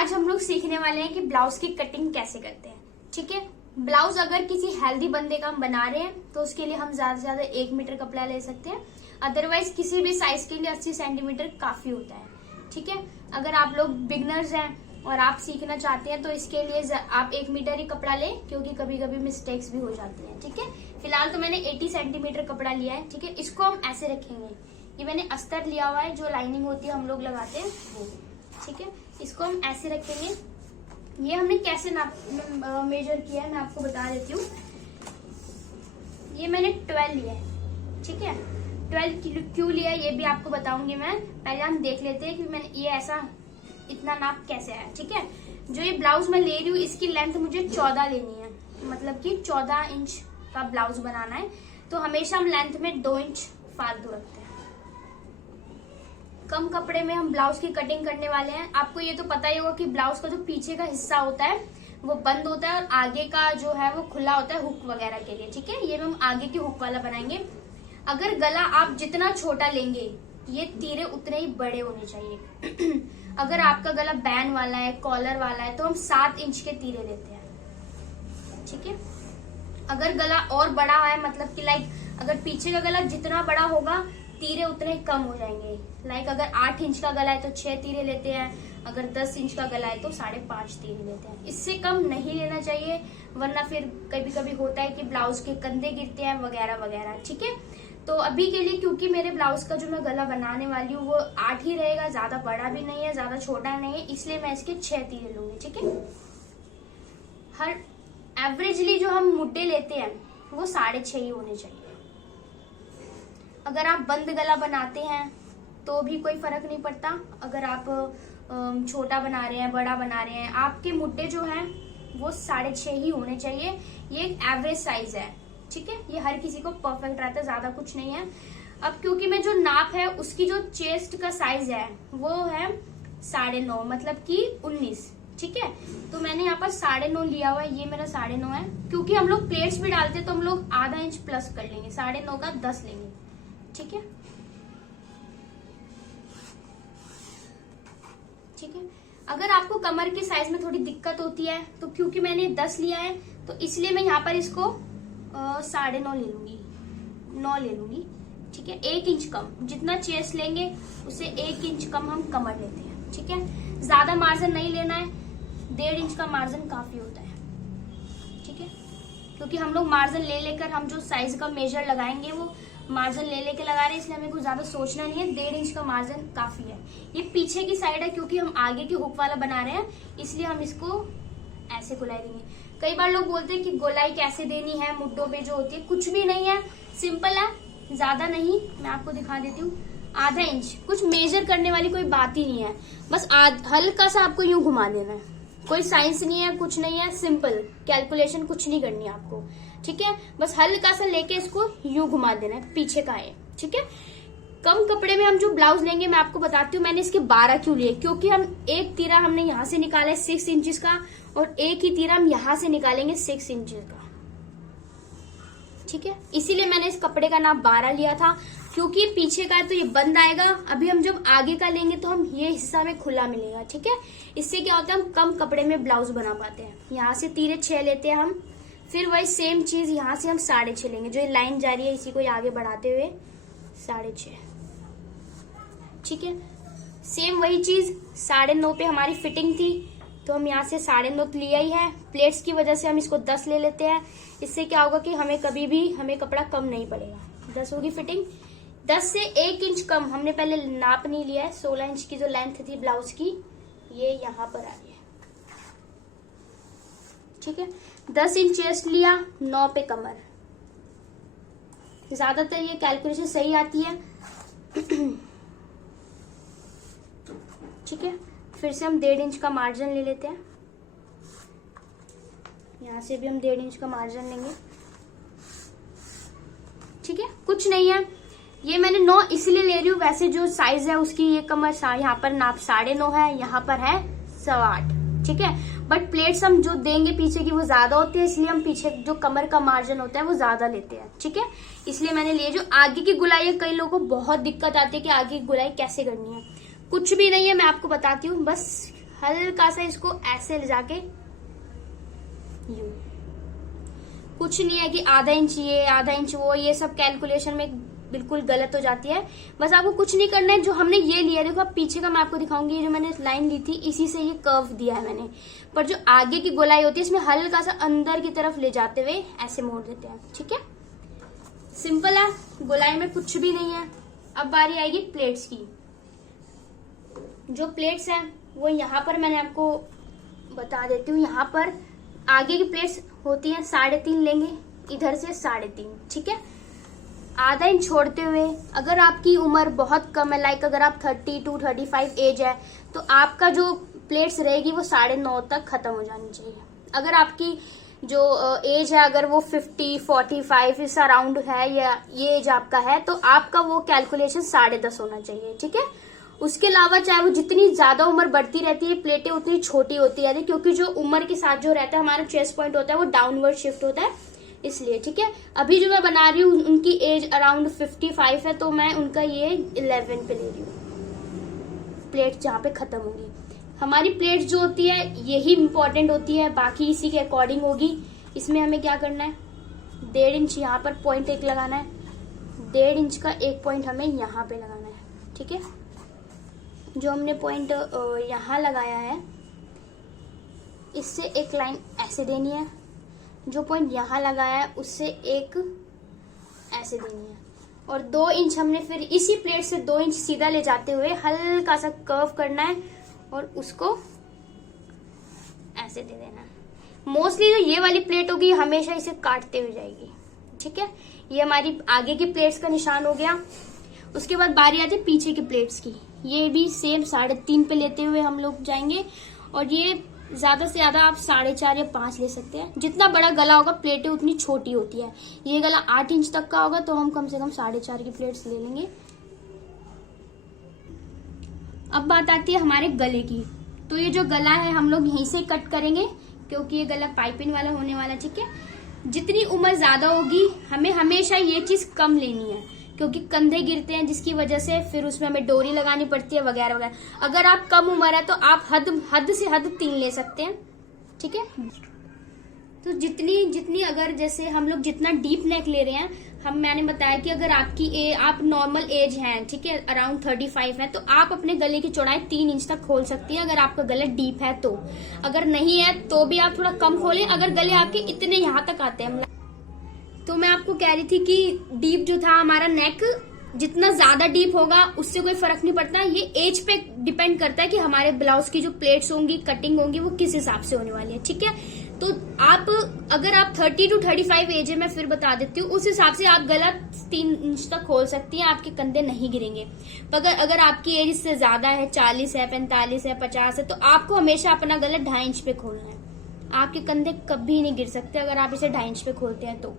आज हम लोग सीखने वाले हैं कि ब्लाउज की कटिंग कैसे करते हैं। ठीक है, ब्लाउज अगर किसी हेल्दी बंदे का हम बना रहे हैं तो उसके लिए हम ज्यादा से ज्यादा 1 मीटर कपड़ा ले सकते हैं। अदरवाइज किसी भी साइज के लिए 80 सेंटीमीटर काफी होता है। ठीक है, अगर आप लोग बिगनर्स हैं और आप सीखना चाहते हैं तो इसके लिए आप 1 मीटर ही कपड़ा लें, क्योंकि कभी कभी मिस्टेक्स भी हो जाती हैं। ठीक है, फिलहाल तो मैंने 80 सेंटीमीटर कपड़ा लिया है। ठीक है, इसको हम ऐसे रखेंगे। ये मैंने अस्तर लिया हुआ है, जो लाइनिंग होती है हम लोग लगाते हैं वो। ठीक है, इसको हम ऐसे रखेंगे। ये हमने कैसे मेजर किया है मैं आपको बता देती हूँ। ये मैंने 12 लिया है। ठीक है, 12 क्यों लिया है ये भी आपको बताऊंगी मैं। पहले हम देख लेते हैं कि मैंने ये ऐसा इतना नाप कैसे आया। ठीक है, जो ये ब्लाउज मैं ले रही हूँ इसकी लेंथ मुझे 14 लेनी है, मतलब कि 14 इंच का ब्लाउज बनाना है। तो हमेशा हम लेंथ में 2 इंच फालतू रखते हैं। कम कपड़े में हम ब्लाउज की कटिंग करने वाले हैं। आपको ये तो पता ही होगा कि ब्लाउज का जो पीछे का हिस्सा होता है वो बंद होता है और आगे का जो है वो खुला होता है हुक वगैरह के लिए। ठीक है, ये हम आगे की हुक वाला बनाएंगे। अगर गला आप जितना छोटा लेंगे ये तीरे उतने ही बड़े होने चाहिए। अगर आपका गला बैन वाला है, कॉलर वाला है, तो हम 7 इंच के तीरे लेते हैं। ठीक है, अगर गला और बड़ा है, मतलब कि अगर पीछे का गला जितना बड़ा होगा तीरे उतने कम हो जाएंगे। अगर 8 इंच का गला है तो 6 तीरे लेते हैं, अगर 10 इंच का गला है तो 5.5 तीरे लेते हैं। इससे कम नहीं लेना चाहिए, वरना फिर कभी कभी होता है कि ब्लाउज के कंधे गिरते हैं वगैरह वगैरह। ठीक है, तो अभी के लिए क्योंकि मेरे ब्लाउज का जो मैं गला बनाने वाली हूँ वो 8 ही रहेगा, ज्यादा बड़ा भी नहीं है ज्यादा छोटा नहीं है, इसलिए मैं इसके 6 तीरे लूंगी। ठीक है, हर एवरेजली जो हम मुड्डे लेते हैं वो 6.5 ही होने चाहिए। अगर आप बंद गला बनाते हैं तो भी कोई फर्क नहीं पड़ता। अगर आप छोटा बना रहे हैं, बड़ा बना रहे हैं, आपके मुड्डे जो हैं वो 6.5 ही होने चाहिए। ये एक एवरेज साइज है। ठीक है, ये हर किसी को परफेक्ट रहता है, ज्यादा कुछ नहीं है। अब क्योंकि मैं जो नाप है उसकी जो चेस्ट का साइज है वो है 9.5, मतलब कि 19। ठीक है, तो मैंने यहाँ पर 9.5 लिया हुआ है। ये मेरा 9.5 है। क्योंकि हम लोग प्लेट्स भी डालते हैं तो हम लोग आधा इंच प्लस कर लेंगे, 9.5 का 10 लेंगे। ठीक है, ठीक है। अगर आपको कमर की साइज में थोड़ी दिक्कत होती है तो क्योंकि मैंने 10 लिया है तो इसलिए मैं यहाँ पर इसको 9.5 ले लूंगी, 9 ले लूंगी। ठीक है, 1 इंच कम, जितना चेस्ट लेंगे उससे 1 इंच कम हम कमर लेते हैं। ठीक है, ज्यादा मार्जिन नहीं लेना है, 1.5 इंच का मार्जिन काफी होता है। ठीक है, क्योंकि हम लोग मार्जिन ले लेकर हम जो साइज का मेजर लगाएंगे वो मार्जिन ले लेके लगा रहे हैं, इसलिए हमें कुछ ज्यादा सोचना नहीं है। 1.5 इंच का मार्जिन काफी है। ये पीछे की साइड है, क्योंकि हम आगे की हुक वाला बना रहे हैं इसलिए हम इसको ऐसे गोलाई देंगे। कई बार लोग बोलते हैं कि गोलाई कैसे देनी है मुड्डों पे जो होती है, कुछ भी नहीं है, सिंपल है, ज्यादा नहीं। मैं आपको दिखा देती हूँ, आधा इंच, कुछ मेजर करने वाली कोई बात ही नहीं है। बस हल्का सा आपको यूं घुमा देना है, कोई साइंस नहीं है, कुछ नहीं है, सिंपल कैलकुलेशन कुछ नहीं करनी है आपको। ठीक है, बस हल्का सा लेके इसको यूं घुमा देना है, पीछे का है। ठीक है, कम कपड़े में हम जो ब्लाउज लेंगे मैं आपको बताती हूँ मैंने इसके 12 क्यों लिए। क्योंकि हम एक तीरा हमने यहाँ से निकाला है 6 इंचेस का, और एक ही तीरा हम यहाँ से निकालेंगे 6 इंचेस का। ठीक है, इसीलिए मैंने इस कपड़े का नाप 12 लिया था, क्योंकि पीछे का है तो ये बंद आएगा। अभी हम जब आगे का लेंगे तो हम ये हिस्सा में खुला मिलेगा। ठीक है, इससे क्या होता है, हम कम कपड़े में ब्लाउज बना पाते हैं। यहाँ से तीरे 6 लेते हैं हम, फिर वही सेम चीज यहाँ से हम 6.5 लेंगे, जो ये लाइन जा रही है इसी को आगे बढ़ाते हुए 6.5। ठीक है, सेम वही चीज 9.5 पे हमारी फिटिंग थी तो हम यहाँ से 9.5 लिया ही है। प्लेट्स की वजह से हम इसको 10 ले लेते हैं। इससे क्या होगा कि हमें कभी भी कपड़ा कम नहीं पड़ेगा। 10 होगी फिटिंग। 10 से 1 इंच कम हमने पहले नाप नहीं लिया है। 16 इंच की जो लेंथ थी ब्लाउज की ये यहाँ पर आ रही है। ठीक है, 10 इंच चेस्ट लिया, 9 पे कमर। ज्यादातर ये कैलकुलेशन सही आती है। ठीक है, फिर से हम 1.5 इंच का मार्जिन ले लेते हैं। यहाँ से भी हम 1.5 इंच का मार्जिन लेंगे। ठीक है, कुछ नहीं है, ये मैंने 9 इसलिए ले रही हूँ। वैसे जो साइज है उसकी ये कमर यहाँ पर नाप 9.5 है, यहाँ पर है 8.25। ठीक है, बट प्लेट्स हम जो देंगे पीछे की वो ज्यादा होती है, इसलिए हम पीछे जो कमर का मार्जिन होता है वो ज्यादा लेते हैं। ठीक है, इसलिए मैंने लिए। जो आगे की गुलाई है, कई लोगों को बहुत दिक्कत आती है कि आगे की गुलाई कैसे करनी है। कुछ भी नहीं है, मैं आपको बताती हूँ। बस हल्का सा इसको ऐसे ले जाके यूं, कुछ नहीं है कि आधा इंच ये आधा इंच वो, ये सब कैलकुलेशन में बिल्कुल गलत हो जाती है। बस आपको कुछ नहीं करना है, जो हमने ये लिया देखो, अब पीछे का मैं आपको दिखाऊंगी, जो मैंने लाइन ली थी इसी से ये कर्व दिया है मैंने, पर जो आगे की गोलाई होती है इसमें हल्का सा अंदर की तरफ ले जाते हुए ऐसे मोड़ देते हैं। ठीक है, सिंपल है, गोलाई में कुछ भी नहीं है। अब बारी आएगी प्लेट्स की। जो प्लेट्स हैं वो यहाँ पर मैंने आपको बता देती हूँ। यहाँ पर आगे की प्लेट्स होती है 3.5 लेंगे, इधर से 3.5। ठीक है, आधा इंच छोड़ते हुए, अगर आपकी उम्र बहुत कम है, लाइक अगर आप 30 to 35 एज है, तो आपका जो प्लेट्स रहेगी वो 9.5 तक खत्म हो जानी चाहिए। अगर आपकी जो एज है अगर वो 50, 45 इस अराउंड है, या ये एज आपका है, तो आपका वो कैलकुलेशन 10.5 होना चाहिए। ठीक है, उसके अलावा चाहे वो जितनी ज्यादा उम्र बढ़ती रहती है, प्लेटें उतनी छोटी होती रहती है, क्योंकि जो उम्र के साथ जो रहता है हमारा चेस्ट पॉइंट होता है वो डाउनवर्ड शिफ्ट होता है, इसलिए। ठीक है, अभी जो मैं बना रही हूँ उनकी एज अराउंड 55 है, तो मैं उनका ये 11 पे ले रही हूँ, प्लेट जहाँ पे खत्म होगी। हमारी प्लेट जो होती है यही इंपॉर्टेंट होती है, बाकी इसी के अकॉर्डिंग होगी। इसमें हमें क्या करना है, 1.5 इंच यहाँ पर पॉइंट एक लगाना है, 1.5 इंच का एक पॉइंट हमें यहाँ पे लगाना है। ठीक है, जो हमने पॉइंट यहाँ लगाया है इससे एक लाइन ऐसे देनी है, जो पॉइंट यहाँ लगाया है उससे एक ऐसे देनी है, और 2 इंच हमने फिर इसी प्लेट से 2 इंच सीधा ले जाते हुए हल्का सा कर्व करना है और उसको ऐसे दे देना है। मोस्टली जो ये वाली प्लेट होगी हमेशा इसे काटते हुए जाएगी। ठीक है, ये हमारी आगे की प्लेट्स का निशान हो गया। उसके बाद बारी आती है पीछे की प्लेट्स की। ये भी सेम 3.5 पे लेते हुए हम लोग जाएंगे, और ये ज्यादा से ज्यादा आप 4.5 या 5 ले सकते हैं। जितना बड़ा गला होगा प्लेटें उतनी छोटी होती है। ये गला 8 इंच तक का होगा तो हम कम से कम 4.5 की प्लेट्स ले लेंगे। अब बात आती है हमारे गले की। तो ये जो गला है हम लोग यहीं से कट करेंगे, क्योंकि ये गला पाइपिंग वाला होने वाला। ठीक है, जितनी उम्र ज्यादा होगी हमें हमेशा ये चीज कम लेनी है, क्योंकि कंधे गिरते हैं जिसकी वजह से फिर उसमें हमें डोरी लगानी पड़ती है वगैरह वगैरह। अगर आप कम उम्र है तो आप हद से हद 3 ले सकते हैं। ठीक है, तो जितनी अगर जैसे हम लोग जितना डीप नेक ले रहे हैं, मैंने बताया कि अगर आप नॉर्मल एज है, ठीक है, अराउंड 35 है, तो आप अपने गले की चौड़ाई 3 इंच तक खोल सकती है, अगर आपका गला डीप है तो। अगर नहीं है तो भी आप थोड़ा कम खोलें। अगर गले आपके इतने यहाँ तक आते हैं, तो मैं आपको कह रही थी कि डीप जो था हमारा नेक, जितना ज्यादा डीप होगा उससे कोई फर्क नहीं पड़ता। ये एज पे डिपेंड करता है कि हमारे ब्लाउज की जो प्लेट्स होंगी, कटिंग होंगी, वो किस हिसाब से होने वाली है। ठीक है, तो अगर आप 30 to 35 एज है, मैं फिर बता देती हूँ, उस हिसाब से आप गला 3 इंच तक खोल सकती हैं, आपके कंधे नहीं गिरेंगे। मगर अगर आपकी एज इससे ज्यादा है, 40 है, 45 है, 50 है, तो आपको हमेशा अपना गला 2.5 इंच पे खोलना है। आपके कंधे कभी नहीं गिर सकते अगर आप इसे 2.5 इंच पे खोलते हैं तो,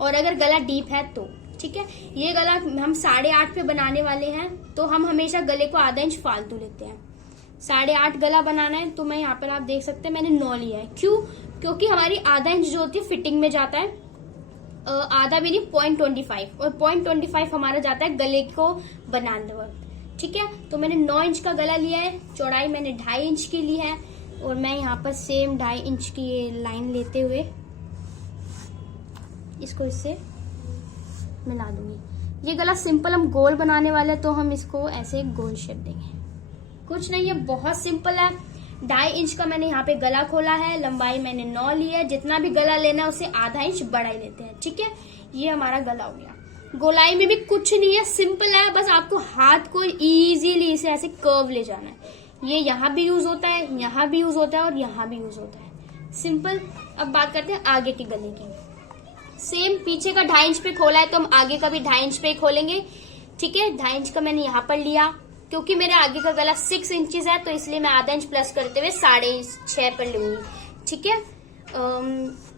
और अगर गला डीप है तो। ठीक है, ये गला हम 8.5 पे बनाने वाले हैं, तो हम हमेशा गले को आधा इंच फालतू लेते हैं। 8.5 गला बनाना है, तो मैं यहाँ पर आप देख सकते हैं मैंने 9 लिया है। क्यों? क्योंकि हमारी आधा इंच जो होती है फिटिंग में जाता है, आधा भी नहीं, 0.25, और 0.25 हमारा जाता है गले को बनाने वक्त। ठीक है, तो मैंने 9 इंच का गला लिया है, चौड़ाई मैंने 2.5 इंच की ली है, और मैं यहाँ पर सेम 2.5 इंच की लाइन लेते हुए इसको इससे मिला दूंगी। ये गला सिंपल हम गोल बनाने वाले, तो हम इसको ऐसे गोल शेप देंगे। कुछ नहीं है, बहुत सिंपल है। 2.5 इंच का मैंने यहाँ पे गला खोला है, लंबाई मैंने 9 ली है। जितना भी गला लेना है उससे आधा इंच बड़ा ही लेते हैं। ठीक है, ये हमारा गला हो गया। गोलाई में भी कुछ नहीं है, सिंपल है, बस आपको हाथ को इजीली इसे ऐसे कर्व ले जाना है। ये यहाँ भी यूज होता है, यहाँ भी यूज होता है, और यहाँ भी यूज होता है, सिंपल। अब बात करते हैं आगे के गले की। सेम पीछे का 2.5 इंच पे खोला है, तो हम आगे का भी 2.5 इंच पे खोलेंगे। ठीक है, 2.5 इंच का मैंने यहाँ पर लिया, क्योंकि मेरे आगे का गला 6 इंचेस है, तो इसलिए मैं आधा इंच प्लस करते हुए 6.5 पर लूंगी। ठीक है,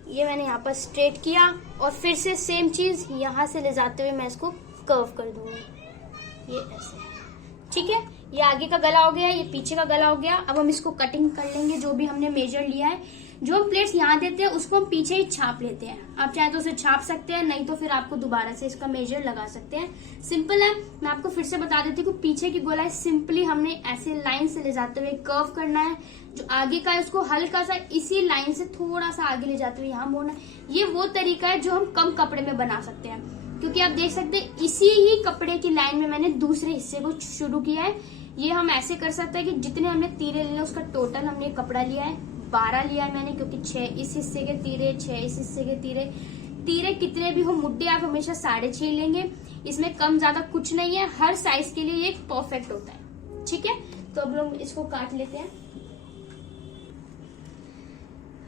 ये मैंने यहाँ पर स्ट्रेट किया, और फिर से सेम चीज यहाँ से ले जाते हुए मैं इसको कर्व कर दूंगी, ये ऐसे। ठीक है, ये आगे का गला हो गया, ये पीछे का गला हो गया। अब हम इसको कटिंग कर लेंगे, जो भी हमने मेजर लिया है। जो हम प्लेट्स यहाँ देते हैं उसको हम पीछे ही छाप लेते हैं। आप चाहे तो उसे छाप सकते हैं, नहीं तो फिर आपको दोबारा से इसका मेजर लगा सकते हैं। सिंपल है, मैं आपको फिर से बता देती हूँ कि पीछे की गोलाई सिंपली हमने ऐसे लाइन से ले जाते हुए कर्व करना है। जो आगे का है उसको हल्का सा इसी लाइन से थोड़ा सा आगे ले जाते हुए यहाँ मोड़ना है। ये वो तरीका है जो हम कम कपड़े में बना सकते हैं, क्योंकि आप देख सकते हैं इसी ही कपड़े की लाइन में मैंने दूसरे हिस्से को शुरू किया है। ये हम ऐसे कर सकते हैं कि जितने हमने तीरे लिए उसका टोटल हमने कपड़ा लिया है 12 लिया है मैंने, क्योंकि 6 इस हिस्से के तीरे, 6 इस हिस्से के तीरे। तीरे कितने भी हो मुड्डे आप हमेशा 6.5 लेंगे। इसमें कम ज्यादा कुछ नहीं है, हर साइज के लिए ये परफेक्ट होता है। ठीक है, तो अब हम इसको काट लेते हैं।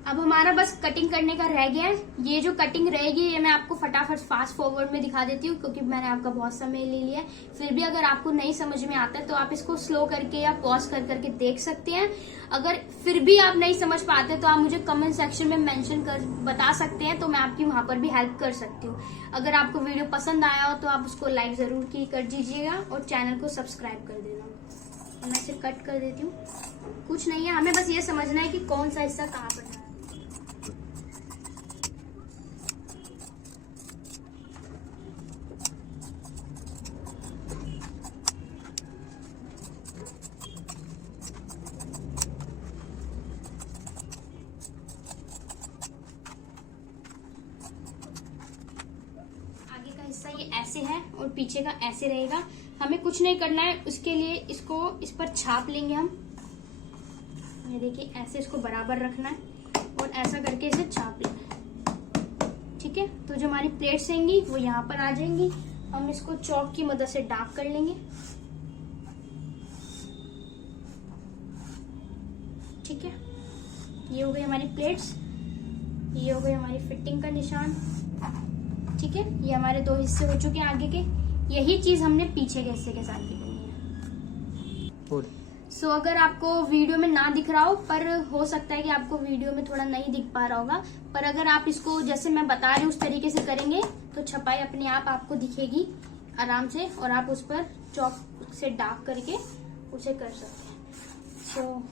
अब हमारा बस कटिंग करने का रह गया है। ये जो कटिंग रहेगी ये मैं आपको फटाफट फास्ट फॉरवर्ड में दिखा देती हूँ, क्योंकि मैंने आपका बहुत समय ले लिया है। फिर भी अगर आपको नहीं समझ में आता है तो आप इसको स्लो करके या पॉज कर करके देख सकते हैं। अगर फिर भी आप नहीं समझ पाते तो आप मुझे कमेंट सेक्शन में मेंशन कर बता सकते हैं, तो मैं आपकी वहां पर भी हेल्प कर सकती हूँ। अगर आपको वीडियो पसंद आया हो तो आप उसको लाइक जरूर कर दीजिएगा और चैनल को सब्सक्राइब कर देना। तो मैं इसे कट कर देती हूँ। कुछ नहीं है, हमें बस ये समझना है कि कौन सा हिस्सा कहाँ पर है। हिस्सा ये ऐसे है और पीछे का ऐसे रहेगा। हमें कुछ नहीं करना है, उसके लिए इसको इस पर छाप लेंगे हम। ये देखिए ऐसे इसको बराबर रखना है और ऐसा करके इसे छाप लेना है। ठीक है, तो जो हमारी प्लेट्स रहेंगी वो यहाँ पर आ जाएंगी। हम इसको चॉक की मदद से डार्क कर लेंगे। ठीक है, ये हो गई हमारी प्लेट्स, ये हो गई हमारी फिटिंग का निशान। ठीक है, ये हमारे 2 हिस्से हो चुके हैं आगे के। यही चीज हमने पीछे के हिस्से के साथ भी करनी है। सो अगर आपको वीडियो में ना दिख रहा हो, पर हो सकता है कि आपको वीडियो में थोड़ा नहीं दिख पा रहा होगा, पर अगर आप इसको जैसे मैं बता रही हूँ उस तरीके से करेंगे तो छपाई अपने आप आपको दिखेगी आराम से, और आप उस पर चॉक से डार्क करके उसे कर सकते हैं। सो